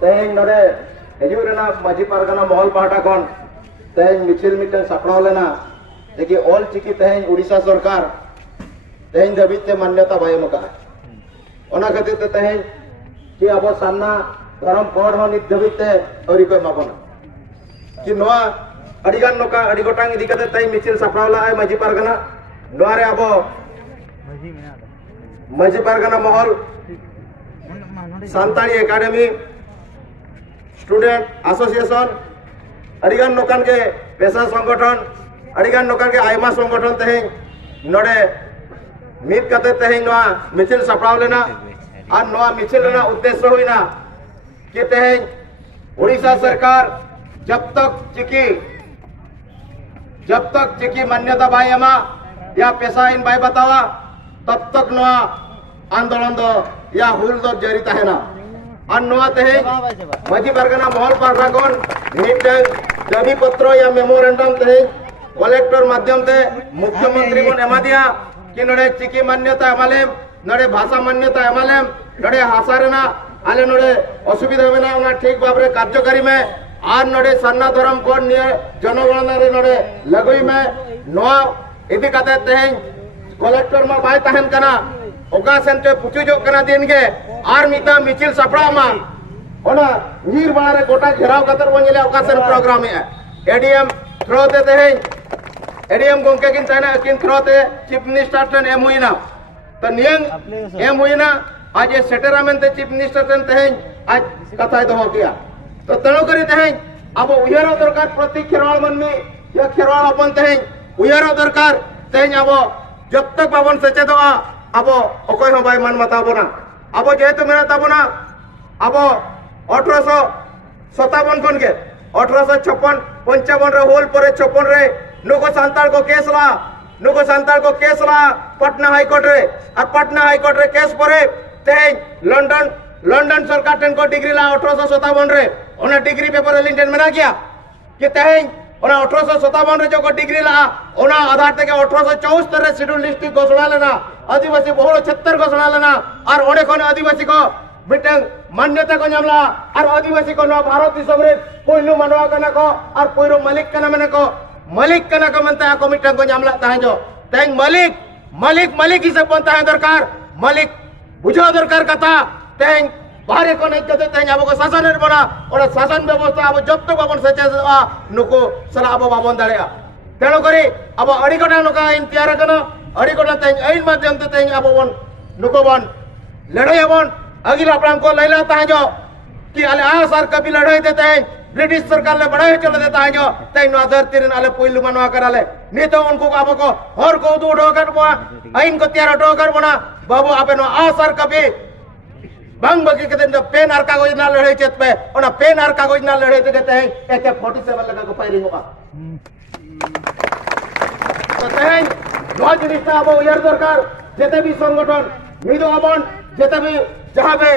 तेज नोडे हजुरेना माझी पारगना महल पाहटा खन तेज मिছিল मिटन सापड़ाव लेना देखिए ऑल चिकी तेज उड़ीसा सरकार तेज दबिते मान्यता बाय मका ओना खातिर ते तेज कि अब सामना धर्म कोड हो नित दबिते औरी को माबना कि नोआ अडिगान नोका अडी गोटांग इदी कते तेज मिছিল सापड़ाव ला माझी पारगना नोआ रे अब माझी पारगना महल सांताली एकेडमी स्टूडेंट एसोसिएशन अडिगान नोकान के पेशा संगठन अडिगान नोकान के आयमा संगठन तेहें नोडे मित कते तेहें नोआ मिছিল सापड़ाव लेना और नोआ मिছিল लेना उद्देश्य हुईना कि तेहें उड़ीसा सरकार जब तक चिकी मान्यता बाय एमा या पेशा इन बाय बतावा तब तक नोआ आंदोलन दो या हुल दो जारी तहेना और नोआ तेहें माझी पारगना महल पारगन मिटन दाबी पत्र या मेमोरेंडम तेहें कलेक्टर माध्यम से मुख्यमंत्री बन एमा दिया कि नोडे चिकी मान्यता एमालेम नोडे भाषा मान्यता एमालेम नोडे हासा रेना आले नोडे असुविधा मेना उना ठीक भाबरे कार्यकारी में आर नोडे सन्ना धर्म कोड निये जनगणना रे नोडे लगई में नोआ इदी कते तेहें कलेक्टर में बाय तहन कना ओका सेंटे पुचुजो कना दिन के आर मिता मिছিল सापड़ा मा ओना नीर बारे गोटा घेराव कतर बनेले ओका सेन प्रोग्राम है एडीएम थ्रोते तेहें एडीएम गोंके किन चाइना किन थ्रोते चीफ मिनिस्टर टेन एम हुईना तो नियंग एम हुईना आज ये सेटेरामेंट ते चीफ मिनिस्टर टेन तेहें आज कथा दो किया तो तणो करी तेहें अब उयरो दरकार प्रति खेरवाल मन में या खेरवाल अपन तेहें उयरो दरकार तेहें अब जब तक बाबन सचेतवा अब अकोय हो बाय मान मताबोना अब जेहेतु मेरा ताबोना अब 1857 खन के 1856 55 रे होल परे 56 रे नुको सांताल को केस ला पटना हाई कोर्ट रे और पटना हाई कोर्ट रे केस परे तेहें लंडन सरकार टेन को डिग्री ला 1857 रे ओना डिग्री पेपर लिंटेन मेना किया कि तेहें ओना 1857 रे जो को डिग्री ला ओना आधार ते 1874 रे शेड्यूल लिस्ट घोषणा लेना आदिवासी बहुल क्षेत्र घोषणा लेना और ओडे कोन आदिवासी को मिटंग मान्यता को नामला और आदिवासी को नो भारत दिसम रे पहिलो मानवा कना को और पहिलो मालिक कना मने को मालिक कना को मनता को मिटंग को नामला ताहे जो तें मालिक हिसाब बनता है दरकार मालिक बुझा दरकार कथा तें बाहर को नहीं कहते तें अब को शासन बना और शासन व्यवस्था अब जब तक बाबन सचे नुको सला अब बाबन दाड़िया तेणु करी अब अड़ीगोटा नुका इन तैयार कना अड़ीगोटा तें आइन माध्यम ते तें अब बन नुको बन लड़ाई बन अगिल अपराम को लैला ताहे जो कि आले आ सर कभी लड़ाई देते हैं ब्रिटिश सरकार ले बढ़ाई चले देता है जो तें नो धरती आले पहिलु मनवा कराले नहीं तो उनको अब को हर को उठो कर बो आइन को तैयार उठो कर बना बाबू आपे नो आ सर कभी बंग बगी के दिन पेन आर कागज ना लड़ाई चेत पे ओना पेन आर कागज ना लड़ाई ते कहते हैं AK-47 लगा को फायरिंग होगा तो तें नो जिनिस अब उयर दरकार जेते भी संगठन मिदो अबन जेते भी जहां पे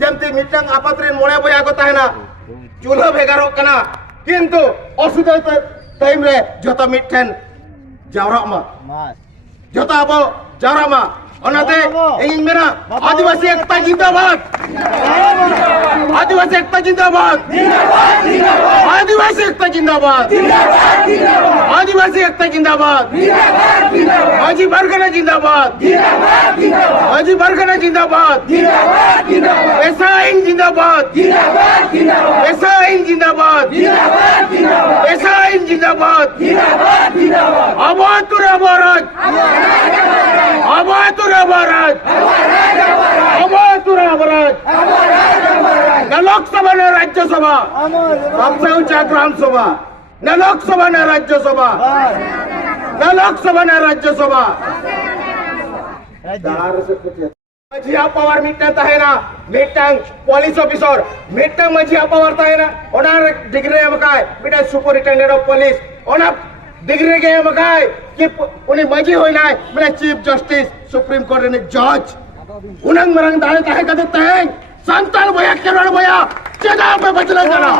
जमती मिटंग आपत्रिन मोड़े बया को ताहेना चूल्हा भेगारो कना किंतु असुविधा टाइम रे जतो मिठेन जावरा मा जतो अब जावरा मा ओनाते इन मेरा आदिवासी एकता जिंदाबाद आदिवासी एकता जिंदाबाद आदिवासी एकता जिंदाबाद आदिवासी एकता जिंदाबाद माझी पारगना जिंदाबाद माझी पारगना जिंदाबाद ऐसा इन जिंदाबाद ऐसा इन जिंदाबाद ऐसा इन जिंदाबाद आबातुर आबाराज आबातुर आबाराज आबातुर आबाराज न लोकसभा न राज्यसभा, सबसे ऊंचा ग्राम सभा, न लोकसभा न राज्यसभा, न लोकसभा न Rajya Sabha. Majia Pawar mitang tahena, mitang police officer, mitang Majia Pawar tahena, onar degree makai, mitang superintendent of police, onar degree ke makai, कि उन्हें मजी होई ना, मेरा चीफ जस्टिस सुप्रीम कोर्ट ने जज, उन्हें मरंग दाने ताहे कहते हैं, संतान भैया केरल भैया, चेदा पे बचला जाना.